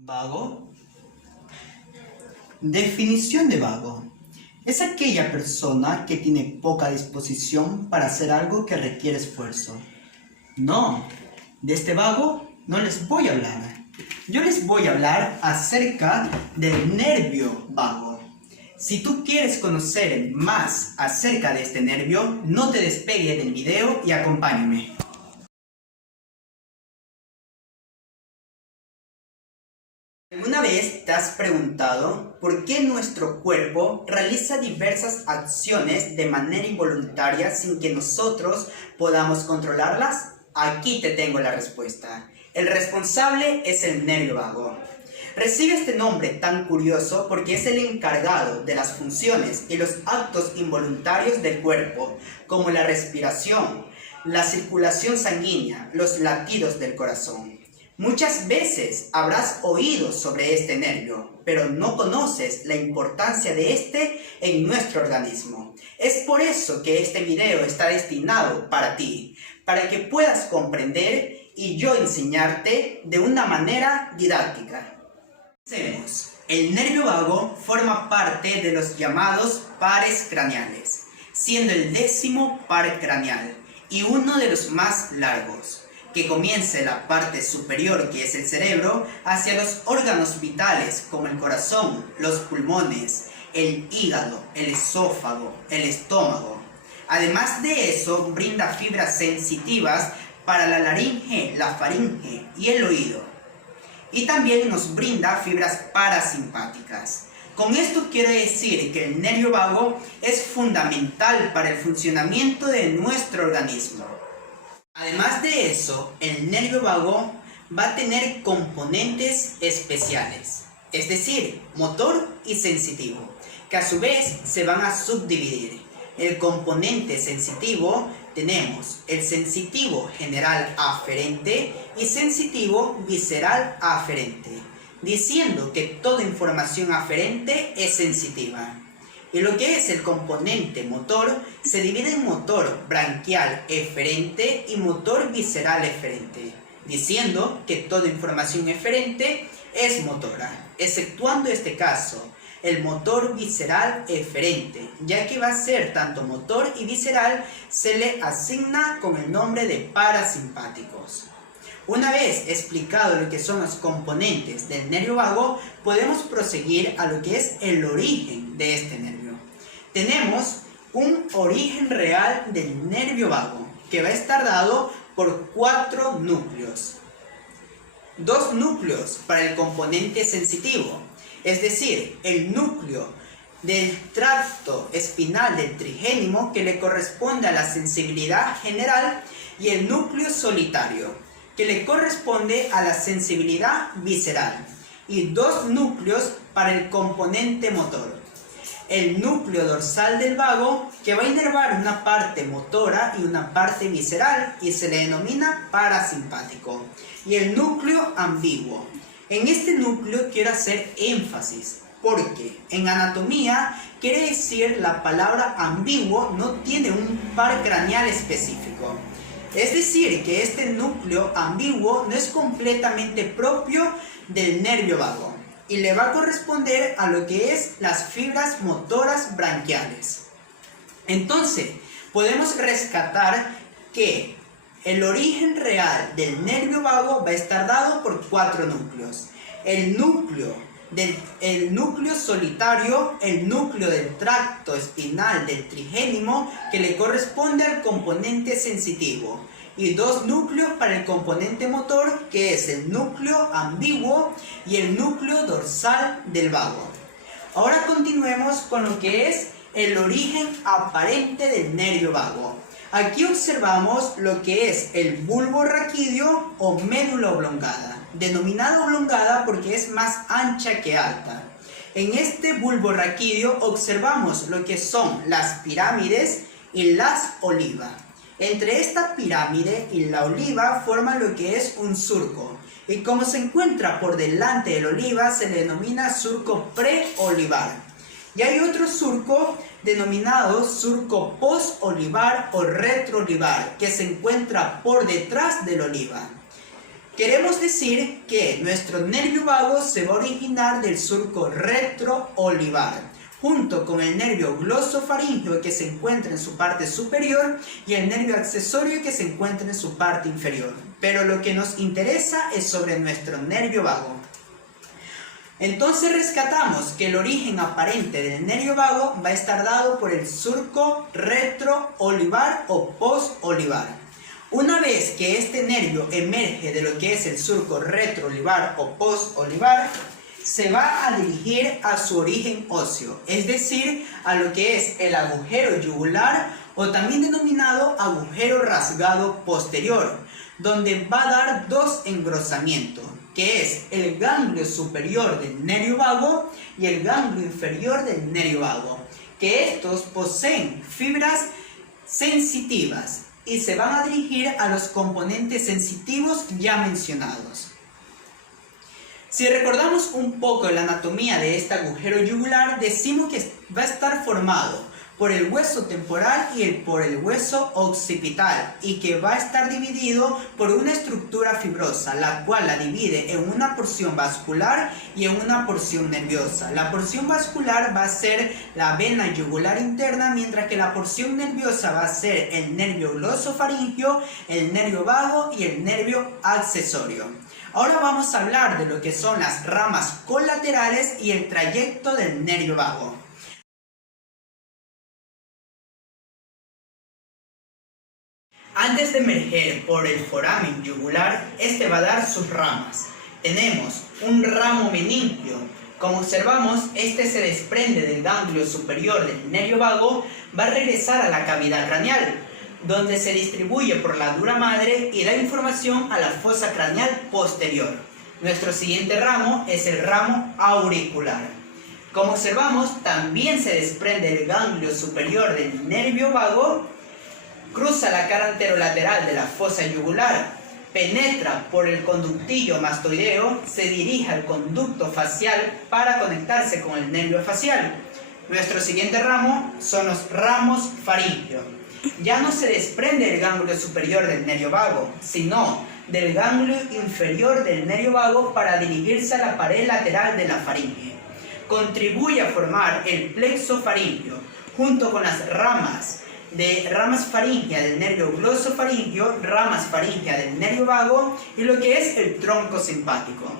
Vago. Definición de vago. Es aquella persona que tiene poca disposición para hacer algo que requiere esfuerzo. No, de este vago no les voy a hablar. Yo les voy a hablar acerca del nervio vago. Si tú quieres conocer más acerca de este nervio, no te despegues del video y acompáñame. ¿Alguna vez te has preguntado por qué nuestro cuerpo realiza diversas acciones de manera involuntaria sin que nosotros podamos controlarlas? Aquí te tengo la respuesta. El responsable es el nervio vago. Recibe este nombre tan curioso porque es el encargado de las funciones y los actos involuntarios del cuerpo, como la respiración, la circulación sanguínea, los latidos del corazón. Muchas veces habrás oído sobre este nervio, pero no conoces la importancia de este en nuestro organismo. Es por eso que este video está destinado para ti, para que puedas comprender y yo enseñarte de una manera didáctica. Comencemos. El nervio vago forma parte de los llamados pares craneales, siendo el 10º par craneal y uno de los más largos, que comienza en la parte superior, que es el cerebro, hacia los órganos vitales como el corazón, los pulmones, el hígado, el esófago, el estómago. Además de eso, brinda fibras sensitivas para la laringe, la faringe y el oído. Y también nos brinda fibras parasimpáticas. Con esto quiero decir que el nervio vago es fundamental para el funcionamiento de nuestro organismo. Además de eso, el nervio vago va a tener componentes especiales, es decir, motor y sensitivo, que a su vez se van a subdividir. El componente sensitivo tenemos el sensitivo general aferente y sensitivo visceral aferente, diciendo que toda información aferente es sensitiva. Y lo que es el componente motor se divide en motor branquial eferente y motor visceral eferente, diciendo que toda información eferente es motora, exceptuando este caso, el motor visceral eferente, ya que va a ser tanto motor y visceral, se le asigna con el nombre de parasimpáticos. Una vez explicado lo que son los componentes del nervio vago, podemos proseguir a lo que es el origen de este nervio. Tenemos un origen real del nervio vago, que va a estar dado por 4 núcleos. 2 núcleos para el componente sensitivo, es decir, el núcleo del tracto espinal del trigémino, que le corresponde a la sensibilidad general, y el núcleo solitario, que le corresponde a la sensibilidad visceral, y 2 núcleos para el componente motor. El núcleo dorsal del vago, que va a inervar una parte motora y una parte visceral y se le denomina parasimpático. Y el núcleo ambiguo. En este núcleo quiero hacer énfasis porque en anatomía quiere decir la palabra ambiguo no tiene un par craneal específico. Es decir, que este núcleo ambiguo no es completamente propio del nervio vago y le va a corresponder a lo que es las fibras motoras branquiales. Entonces, podemos rescatar que el origen real del nervio vago va a estar dado por 4 núcleos. El núcleo solitario, el núcleo del tracto espinal del trigémino, que le corresponde al componente sensitivo, y 2 núcleos para el componente motor, que es el núcleo ambiguo y el núcleo dorsal del vago. Ahora continuemos con lo que es el origen aparente del nervio vago. Aquí observamos lo que es el bulbo raquídeo o médula oblongada, denominada oblongada porque es más ancha que alta. En este bulbo raquídeo observamos lo que son las pirámides y las olivas. Entre esta pirámide y la oliva forman lo que es un surco, y como se encuentra por delante de la oliva se le denomina surco preolivar. Y hay otro surco denominado surco postolivar o retroolivar, que se encuentra por detrás de la oliva. Queremos decir que nuestro nervio vago se va a originar del surco retroolivar, junto con el nervio glosofaríngeo que se encuentra en su parte superior y el nervio accesorio que se encuentra en su parte inferior. Pero lo que nos interesa es sobre nuestro nervio vago. Entonces rescatamos que el origen aparente del nervio vago va a estar dado por el surco retroolivar o postolivar. Una vez que este nervio emerge de lo que es el surco retroolivar o postolivar, se va a dirigir a su origen óseo, es decir, a lo que es el agujero yugular o también denominado agujero rasgado posterior, donde va a dar dos engrosamientos, que es el ganglio superior del nervio vago y el ganglio inferior del nervio vago, que estos poseen fibras sensitivas y se van a dirigir a los componentes sensitivos ya mencionados. Si recordamos un poco la anatomía de este agujero yugular, decimos que va a estar formado por el hueso temporal y por el hueso occipital, y que va a estar dividido por una estructura fibrosa, la cual la divide en una porción vascular y en una porción nerviosa. La porción vascular va a ser la vena yugular interna, mientras que la porción nerviosa va a ser el nervio glosofaríngeo, el nervio vago y el nervio accesorio. Ahora vamos a hablar de lo que son las ramas colaterales y el trayecto del nervio vago. Antes de emerger por el foramen yugular, este va a dar sus ramas. Tenemos un ramo meningio. Como observamos, este se desprende del ganglio superior del nervio vago, va a regresar a la cavidad craneal, donde se distribuye por la dura madre y da información a la fosa craneal posterior. Nuestro siguiente ramo es el ramo auricular. Como observamos, también se desprende del ganglio superior del nervio vago, cruza la cara anterolateral de la fosa yugular, penetra por el conductillo mastoideo, se dirige al conducto facial para conectarse con el nervio facial. Nuestro siguiente ramo son los ramos faríngeos. Ya no se desprende del ganglio superior del nervio vago, sino del ganglio inferior del nervio vago para dirigirse a la pared lateral de la faringe. Contribuye a formar el plexo faríngeo, junto con las ramas faríngeas del nervio glosofaríngeo, ramas faríngeas del nervio vago y lo que es el tronco simpático.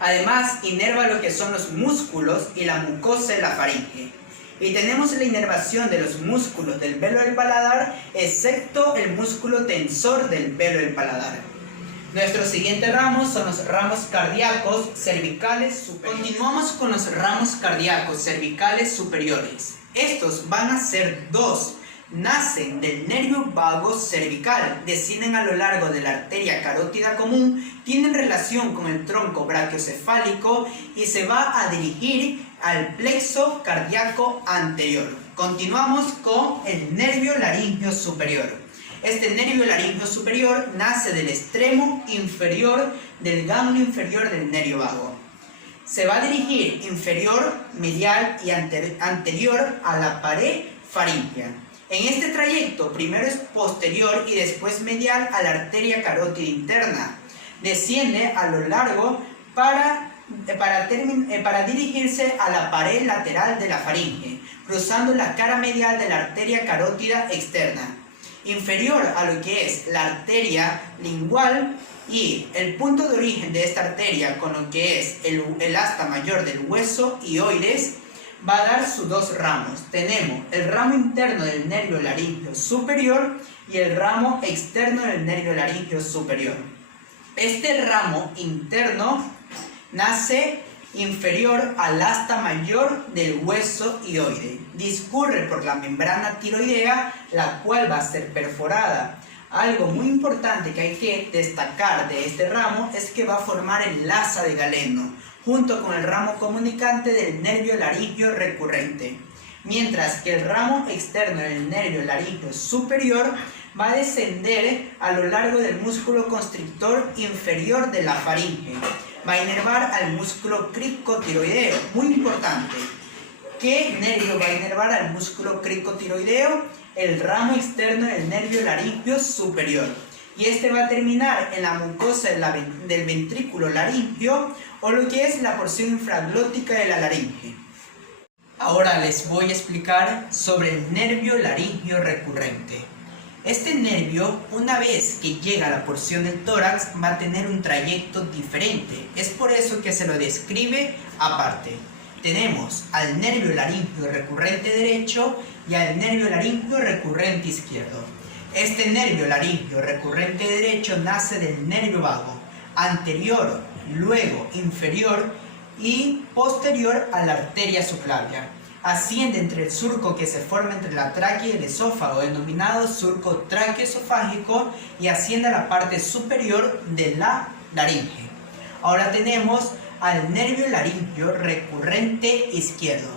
Además, inerva lo que son los músculos y la mucosa de la faringe. Y tenemos la inervación de los músculos del velo del paladar, excepto el músculo tensor del velo del paladar. Nuestros siguientes ramos son los ramos cardíacos cervicales superiores. Continuamos con los ramos cardíacos cervicales superiores. Estos van a ser dos. Nacen del nervio vago cervical, descienden a lo largo de la arteria carótida común, tienen relación con el tronco brachiocefálico y se va a dirigir al plexo cardíaco anterior. Continuamos con el nervio laríngeo superior. Este nervio laríngeo superior nace del extremo inferior del ganglio inferior del nervio vago. Se va a dirigir inferior, medial y anterior a la pared faríngea. En este trayecto, primero es posterior y después medial a la arteria carótida interna. Desciende a lo largo para dirigirse a la pared lateral de la faringe, cruzando la cara medial de la arteria carótida externa. Inferior a lo que es la arteria lingual y el punto de origen de esta arteria con lo que es el asta mayor del hueso hioides, va a dar sus dos ramos. Tenemos el ramo interno del nervio laríngeo superior y el ramo externo del nervio laríngeo superior. Este ramo interno nace inferior al asta mayor del hueso hioide. Discurre por la membrana tiroidea, la cual va a ser perforada. Algo muy importante que hay que destacar de este ramo es que va a formar el asa de Galeno, junto con el ramo comunicante del nervio laríngeo recurrente, mientras que el ramo externo del nervio laríngeo superior va a descender a lo largo del músculo constrictor inferior de la faringe. Va a inervar al músculo cricotiroideo, muy importante. ¿Qué nervio va a inervar al músculo cricotiroideo? El ramo externo del nervio laríngeo superior. y este va a terminar en la mucosa del ventrículo laríngeo o lo que es la porción infraglótica de la laringe. Ahora les voy a explicar sobre el nervio laríngeo recurrente. Este nervio, una vez que llega a la porción del tórax, va a tener un trayecto diferente. Es por eso que se lo describe aparte. Tenemos al nervio laríngeo recurrente derecho y al nervio laríngeo recurrente izquierdo. Este nervio laríngeo recurrente derecho nace del nervio vago, anterior, luego inferior y posterior a la arteria subclavia. Asciende entre el surco que se forma entre la tráquea y el esófago, denominado surco traqueoesofágico, y asciende a la parte superior de la laringe. Ahora tenemos al nervio laríngeo recurrente izquierdo.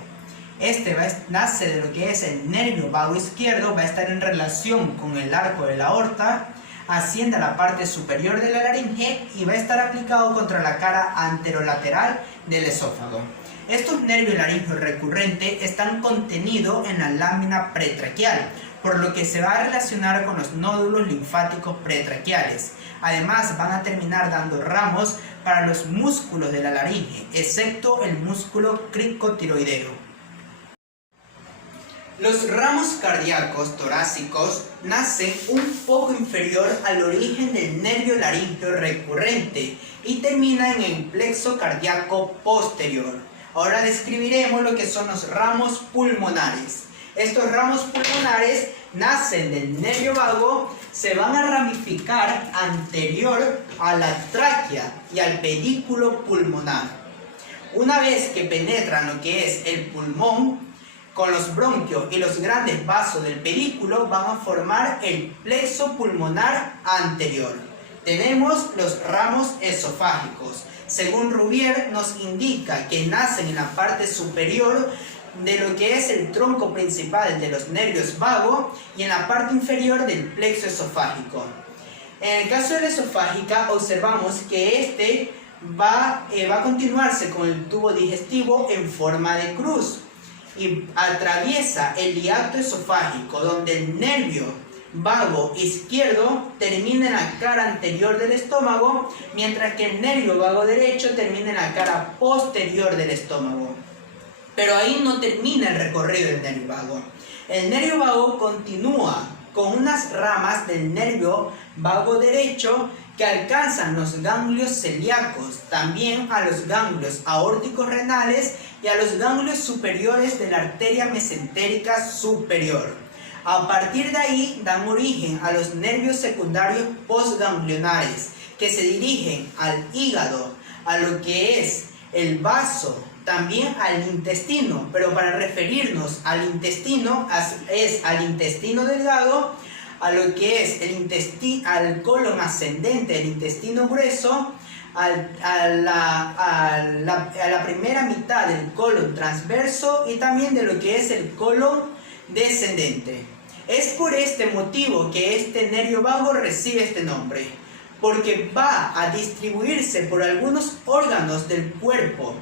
Este nace de lo que es el nervio vago izquierdo, va a estar en relación con el arco de la aorta, asciende a la parte superior de la laringe y va a estar aplicado contra la cara anterolateral del esófago. Estos nervios laríngeos recurrentes están contenidos en la lámina pretraqueal, por lo que se va a relacionar con los nódulos linfáticos pretraqueales. Además, van a terminar dando ramos para los músculos de la laringe, excepto el músculo cricotiroideo. Los ramos cardíacos torácicos nacen un poco inferior al origen del nervio laríngeo recurrente y terminan en el plexo cardíaco posterior. Ahora describiremos lo que son los ramos pulmonares. Estos ramos pulmonares nacen del nervio vago, se van a ramificar anterior a la tráquea y al pedículo pulmonar. Una vez que penetran lo que es el pulmón, con los bronquios y los grandes vasos del pedículo van a formar el plexo pulmonar anterior. Tenemos los ramos esofágicos. Según Rouvier, nos indica que nacen en la parte superior de lo que es el tronco principal de los nervios vagos y en la parte inferior del plexo esofágico. En el caso de la esofágica, observamos que este va a continuarse con el tubo digestivo en forma de cruz y atraviesa el hiato esofágico, donde el nervio vago izquierdo termina en la cara anterior del estómago, mientras que el nervio vago derecho termina en la cara posterior del estómago. Pero ahí no termina el recorrido del nervio vago. El nervio vago continúa con unas ramas del nervio vago derecho que alcanzan los ganglios celíacos, también a los ganglios aórticos renales y a los ganglios superiores de la arteria mesentérica superior. A partir de ahí dan origen a los nervios secundarios postganglionares, que se dirigen al hígado, a lo que es el vaso, también al intestino, pero para referirnos al intestino es al intestino delgado, a lo que es al colon ascendente, el intestino grueso, a la primera mitad del colon transverso y también de lo que es el colon descendente. Es por este motivo que este nervio vago recibe este nombre, porque va a distribuirse por algunos órganos del cuerpo.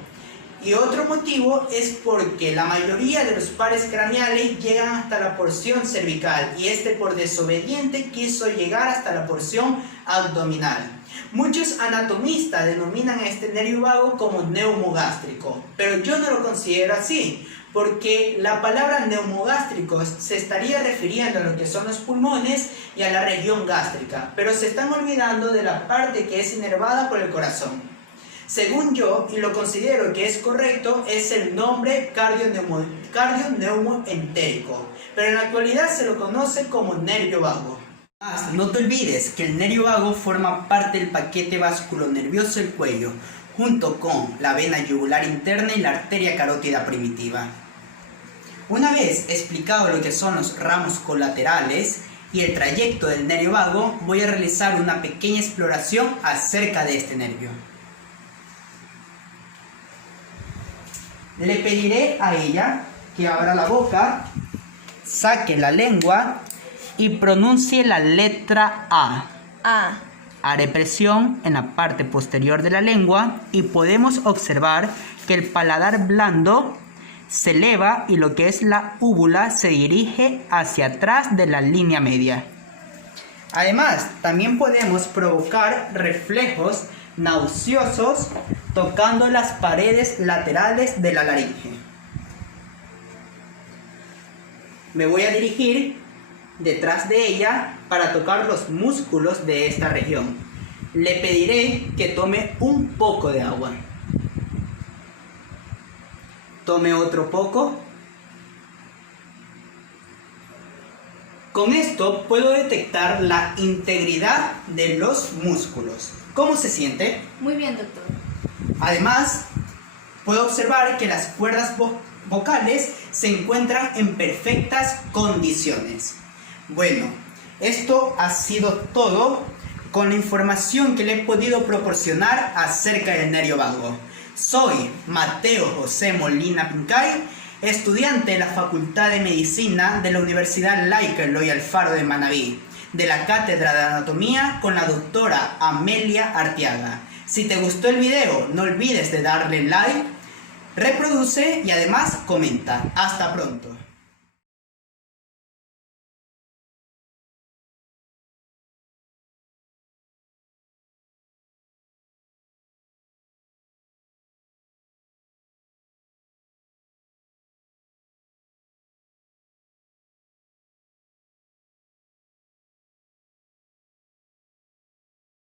Y otro motivo es porque la mayoría de los pares craneales llegan hasta la porción cervical y este por desobediente quiso llegar hasta la porción abdominal. Muchos anatomistas denominan a este nervio vago como neumogástrico, pero yo no lo considero así, porque la palabra neumogástrico se estaría refiriendo a lo que son los pulmones y a la región gástrica, pero se están olvidando de la parte que es inervada por el corazón. Según yo, y lo considero que es correcto, es el nombre cardioneumoentérico, pero en la actualidad se lo conoce como nervio vago. No te olvides que el nervio vago forma parte del paquete vasculonervioso del cuello, junto con la vena yugular interna y la arteria carótida primitiva. Una vez explicado lo que son los ramos colaterales y el trayecto del nervio vago, voy a realizar una pequeña exploración acerca de este nervio. Le pediré a ella que abra la boca, saque la lengua y pronuncie la letra A. A. Haré presión en la parte posterior de la lengua y podemos observar que el paladar blando se eleva y lo que es la úvula se dirige hacia atrás de la línea media. Además, también podemos provocar reflejos nauseosos tocando las paredes laterales de la laringe. Me voy a dirigir detrás de ella para tocar los músculos de esta región. Le pediré que tome un poco de agua. Tome otro poco. Con esto puedo detectar la integridad de los músculos. ¿Cómo se siente? Muy bien, doctor. Además, puedo observar que las cuerdas vocales se encuentran en perfectas condiciones. Bueno, esto ha sido todo con la información que le he podido proporcionar acerca del nervio vago. Soy Mateo José Molina Pincay, estudiante de la Facultad de Medicina de la Universidad Laica Eloy Alfaro de Manabí, de la Cátedra de Anatomía con la doctora Amelia Arteaga. Si te gustó el video, no olvides de darle like, reproduce y además comenta. Hasta pronto.